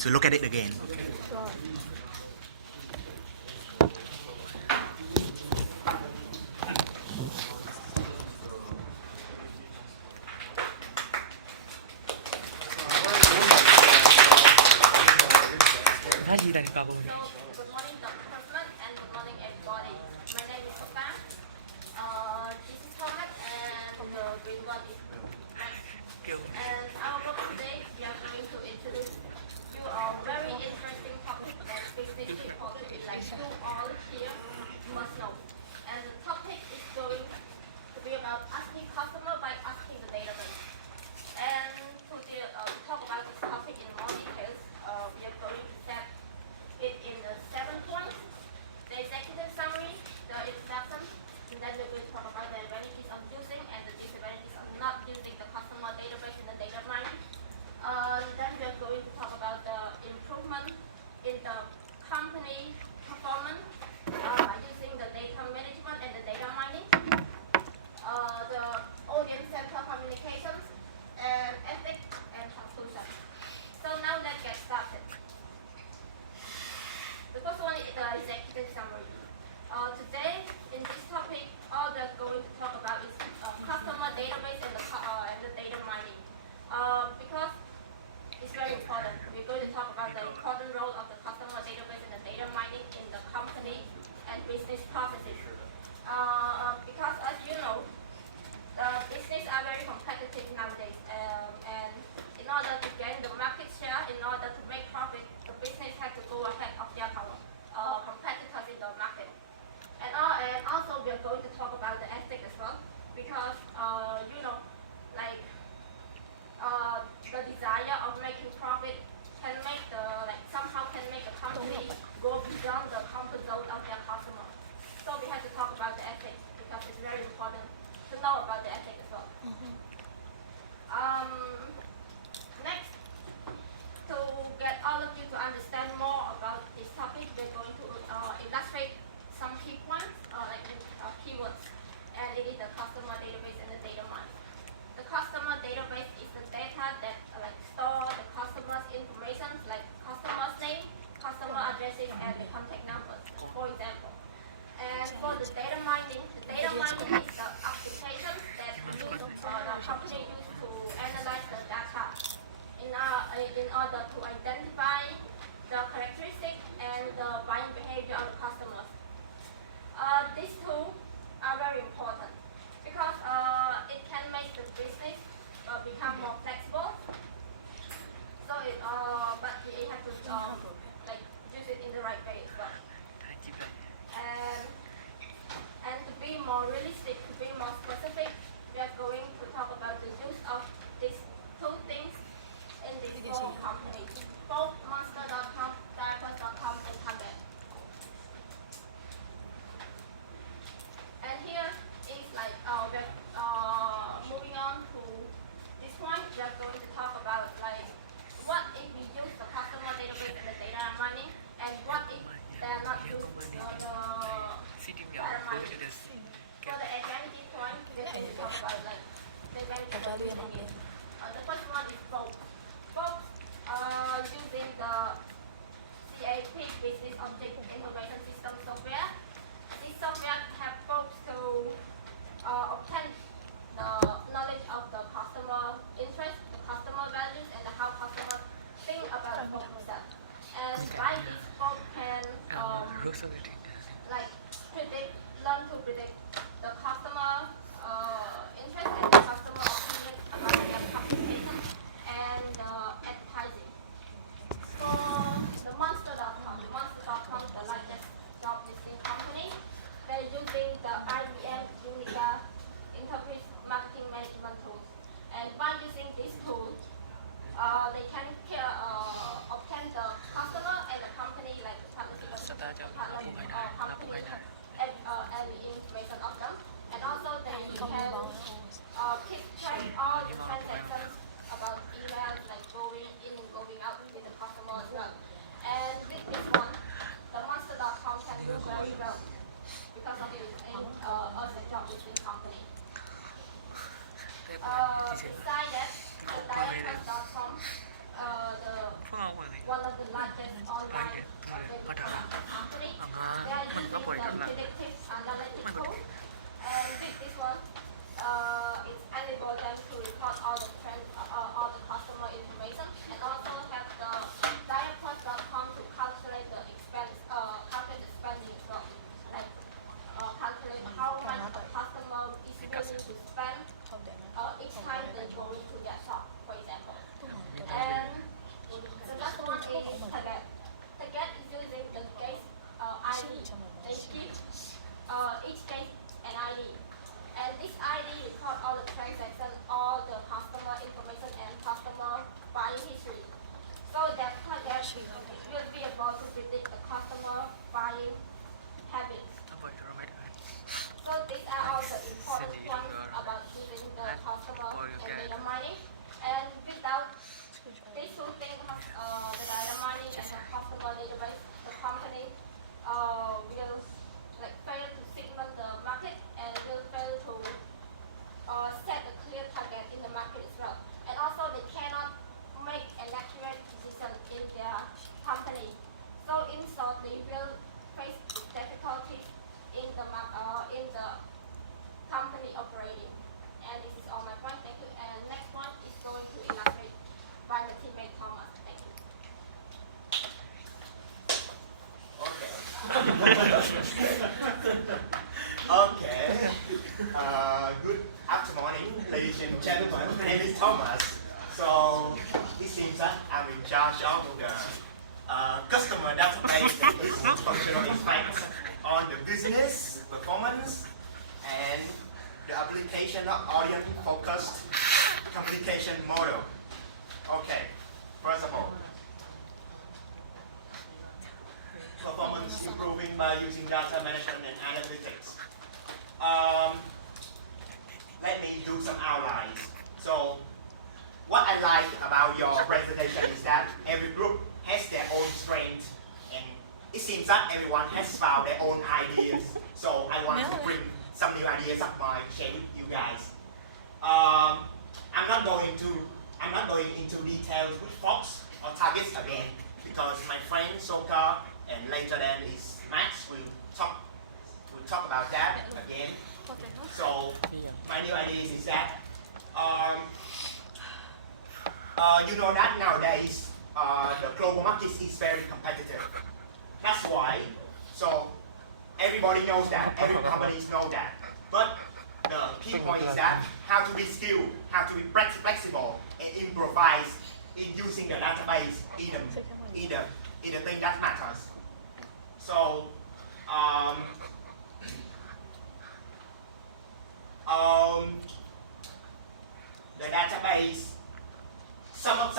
So look at it again. Sure. Good morning, Dr. President, and good morning, everybody. My name is Tuan. This is Hoang, and the green one is Minh. And our work today, we are going to introduce you a very interesting topic that business people, like you all here, must know. And the topic is going to be about asking customer by asking the database. And to talk about this topic in more details, we are going to set it in the 7 points: the executive summary, the introduction, and then we're going to talk about the advantages of using and the disadvantages of not using the customer database in the data mining. Then we're going to talk about the improvement in the company performance by using the data management and the data mining, the audience center communications, and ethics and conclusion. So now let's get started. The first one is the executive summary. Today, in this topic, all we're going to talk about is customer database and the data mining. Because it's very important. We're going to talk about the important role of the customer database and the data mining in the company and business processes. Because as you know, business are very competitive nowadays, and in order to gain the market share, in order to make profit, the business has to go ahead of their competitors in the market. And also we are going to talk about the ethics as well, because you know, like the desire of making profit can make somehow can make a company go beyond the comfort zone of their customer. So we have to talk about the ethics because it's very important to know about the ethics as well. Next, to get all of you to understand more about this topic, we're going to illustrate some key points, keywords, and it is the customer database and the data mining. The customer database is the data that store the customer's information, like customer's name, customer addresses, and the contact numbers, for example. And for the data mining is the application that the company uses to analyze the data in order to identify the characteristics and the buying behavior of the customers. These two are very important because it can make the business become more flexible. So, but we have to use it in the right way as well. And to be more realistic, to be more specific, we are going to talk about the use of these two things in these four companies, both Monster.com, Diapers.com, and Comeback. And here is we're moving on to this point. We are going to talk about what if we use the customer database and the data mining, and what if they are not used the data mining. For the advantage point, we're going to talk about the advantage of using it. The first one is both. Both using the CISB Business Object Integration System software. This software helps folks to obtain the knowledge of the customer interest, the customer values, and how customers think about the product. And by this, folks can learn to predict the customer interest and the customer opinion about their communication and advertising. For the Monster.com is the largest job listing company. They're using the IBM Unica Enterprise Marketing Management tools. And by using this tool, they can obtain the customer and the company, like the partnership company, every information of them. And also they can keep track all the transactions about emails, like going in and going out with the customer as well. And with this one, the Monster.com can do very well because of it as a job listing company. Besides that, the Diapers.com, one of will be able to predict the customer buying habits. So these are all the important points about using the customer and data mining. And without these two things, the data mining and the customer database, the company will fail to segment the market and will fail to set a clear target in the market as well. And also they cannot make an accurate decision in their company. So in short, they will face difficulties in the company operating. And this is all my point. Thank you. And next one is going to illustrate by my teammate Thomas. Thank you. Okay. Good afternoon, ladies and gentlemen. My name is Thomas. So it seems that I'm in charge of the customer database and functional impacts on the business performance and the application of audience-focused communication model. Okay. First of all, performance improving by using data management and analytics. Let me do some outlines. So, what I like about your presentation is that every group has their own strength, and it seems that everyone has found their own ideas. So, I want to bring some new ideas up my share with you guys. I'm not going into details with Fox or targets again, because my friend Soka and later then is Max will talk about that again. So my new idea is that you know that nowadays the global market is very competitive. That's why. So everybody knows that. Every companies know that. But the key point is that how to be skilled, how to be flexible, and improvise in using the database in the thing that matters. So the database, some of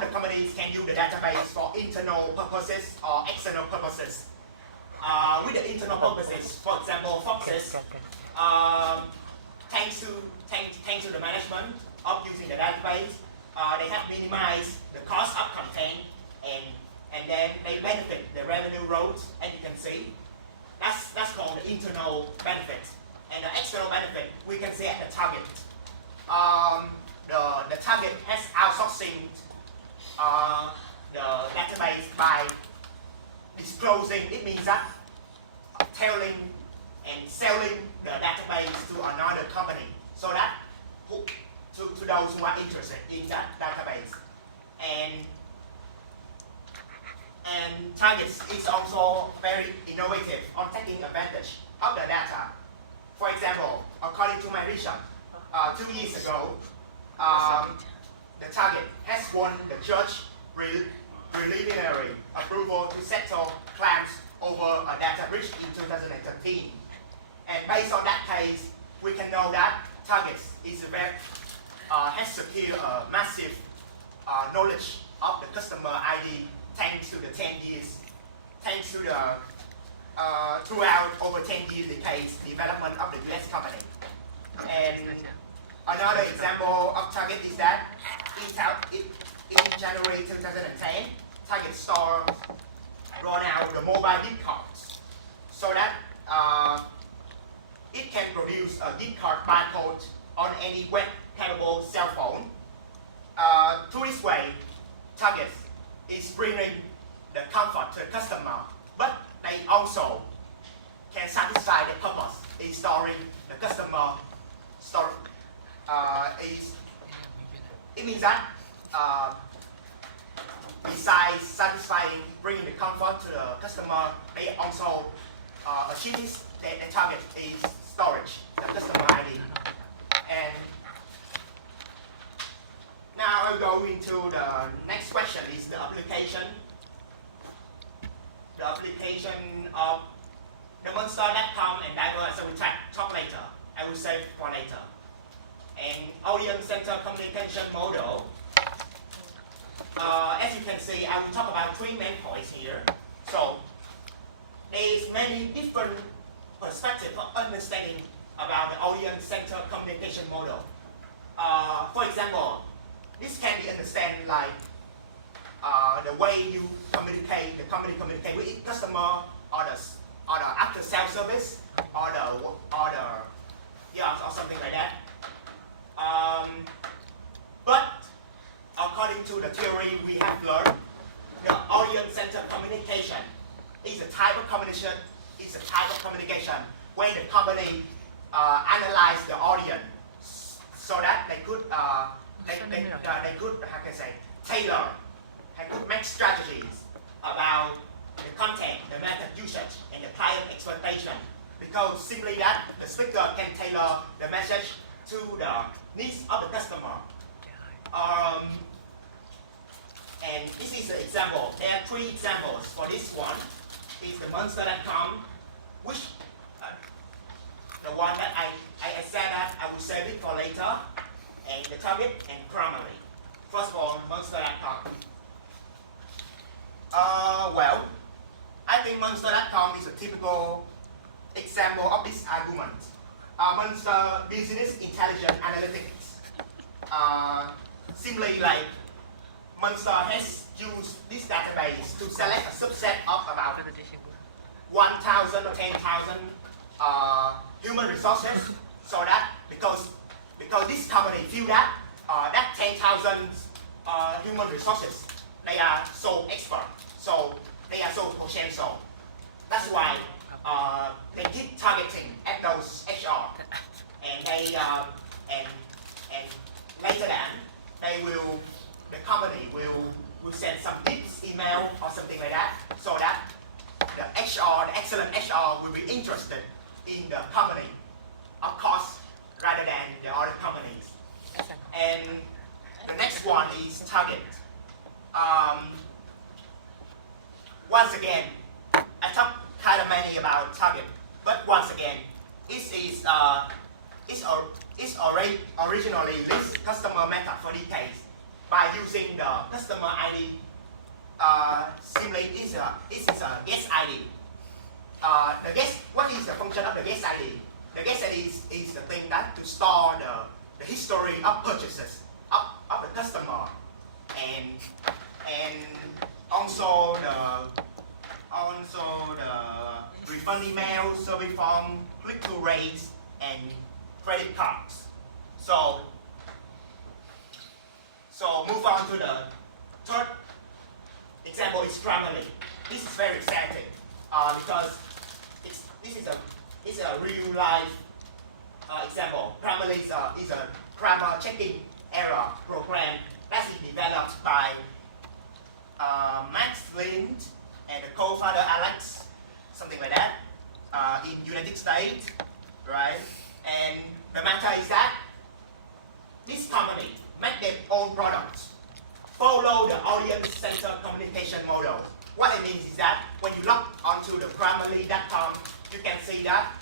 the companies can use the database for internal purposes or external purposes. With the internal purposes, for example, Foxes, thanks to the management of using the database, they have minimized the cost of content and then they benefit the revenue growth, as you can see. That's called the internal benefit. And the external benefit, we can see at the target. The target has outsourcing the database by disclosing. It means that telling and selling the database to another company, so that to those who are interested in that database. And targets is also very innovative on taking advantage of the data. For example, according to my research, 2 years ago, the target has won the judge preliminary approval to settle claims over a data breach in 2013. And based on that case, we can know that targets is has secured a massive knowledge of the customer ID thanks to the 10 years, thanks to the throughout over 10 years decades development of the US company. And another example of Target is that in January 2010, Target Store rolled out the mobile gift cards so that it can produce a gift card barcode on any web-capable cell phone. Through this way, Target is bringing the comfort to the customer, but they also can satisfy the purpose in storing the customer story. It means that besides satisfying, bringing the comfort to the customer, they also achieve this. The target is storage, the customer ID. And now I'll go into the next question is the application. The application of the monster.com and diverse, I will talk later. I will save for later. And audience center communication model. see, I will talk about three main points here. So there's many different perspectives of understanding about the audience-centered communication model. For example, this can be understood like the way you communicate, the company communicate with its customer, or the after sales service, or something like that. But according to the theory we have learned, the audience-centered communication is a type of communication. It's a type of communication when the company analyze the audience so that they could how can I say, tailor and could make strategies about the content, the method usage, and the client expectation. Because simply that the speaker can tailor the message to the needs of the customer. And this is an example. There are three examples for this one. Is the Monster.com, which the one that I said that I will save it for later, and the Target and Grammarly. First of all, Monster.com. Well, I think Monster.com is a typical example of this argument. Monster Business Intelligence Analytics. Simply like Monster has used this database to select a subset of about 1,000 or 10,000 human resources, so that because this company feel that that 10,000 human resources, they are so expert, so they are so potential. That's why they keep targeting at those HR, and they and later on the company will send some tips email or something like that, so that the excellent HR will be interested in the company, of course, rather than the other companies. And the next one is Target. Once again, I talked kind of many about Target, but once again, it's originally list customer method for decades by using the customer ID. Simply it's a guest ID. What is the function of the guest ID? The guest ID is the thing that to store the history of purchases of the customer, and also the refund email, survey form, click-through rates, and credit cards. So move on to the third example is Grammarly. This is very exciting because this is a real life example. Grammarly is a grammar checking error program that is developed by Max Lind and the co-founder Alex, something like that, in United States, right? And the matter is that this company make their own products, follow the audience-centered communication model. What it means is that when you log onto the Grammarly.com, you can see that